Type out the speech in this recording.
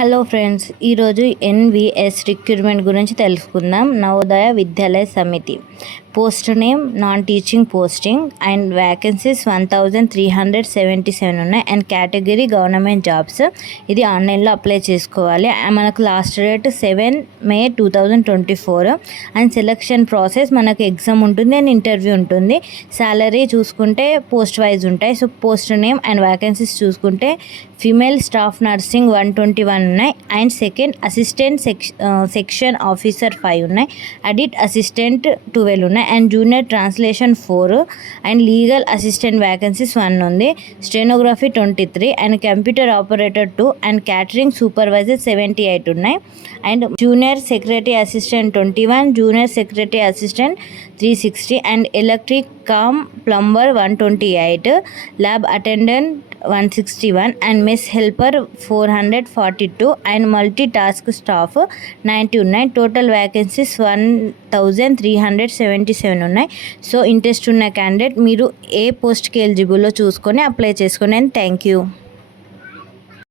Hello friends, ఈరోజు NVS recruitment గురించి తెలుసుకుందాం. నవోదయ విద్యాలయ సమితి post name non teaching posting and vacancies 1377 ఉన్నాయి. And category government jobs. ఇది ఆన్లైన్లో అప్లై చేసుకోవాలి. మనకు last date 7 May 2024. And selection process మనకు ఎగ్జామ్ ఉంటుంది అండ్ ఇంటర్వ్యూ ఉంటుంది. శాలరీ చూసుకుంటే పోస్ట్ వైజ్ ఉంటాయి. So post name and vacancies చూసుకుంటే ఫీమేల్ స్టాఫ్ నర్సింగ్ 121 ఉన్నాయి. And second assistant section officer 5 ఉన్నాయి. అడిట్ అసిస్టెంట్ 12 ఉన్నాయి. And junior translation 4 and legal assistant vacancies 1 ఉంది. Stenography 23 and computer operator 2 and catering supervisor 78 ఉన్నాయి. And junior secretary assistant 21, junior secretary assistant 360 and electric come plumber 128, lab attendant 161 and mess helper 442 and multi task staff 90 ఉన్నాయి. Total vacancies 1377 ఉన్నాయి. So interest ఉన్న candidate మీరు ఏ పోస్ట్కి ఎలిజిబుల్లో చూసుకొని apply చేసుకోండి. And thank you.